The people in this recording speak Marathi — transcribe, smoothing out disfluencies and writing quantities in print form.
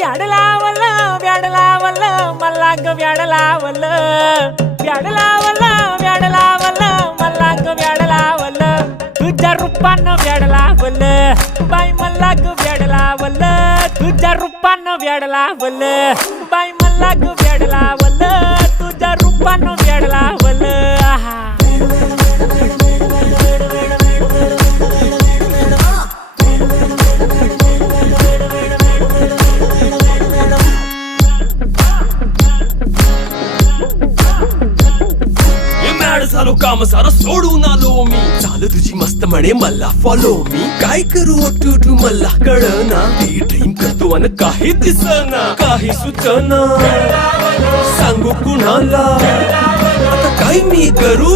व्याड लावलं व्याड लावलं मला ग व्याड लावलं व्याड लावलं व्याड लावलं मला ग व्याड लावलं तुझ्या रूपानं व्याड लावलं बाई मला ग व्याड लावलं तुझ्या रूपानं व्याड लावलं बाई मला ग व्याड लावलं तुझ्या रूपानं व्याड लावलं आहा झालो काम सारं सोडून आलो मी चाल तुझी मस्त म्हणे मला फॉलो मी काय करू टू मला कळना ती ड्रीम करतो आणि काही दिसना काही सुचना सांगू कुणाला आता काय मी करू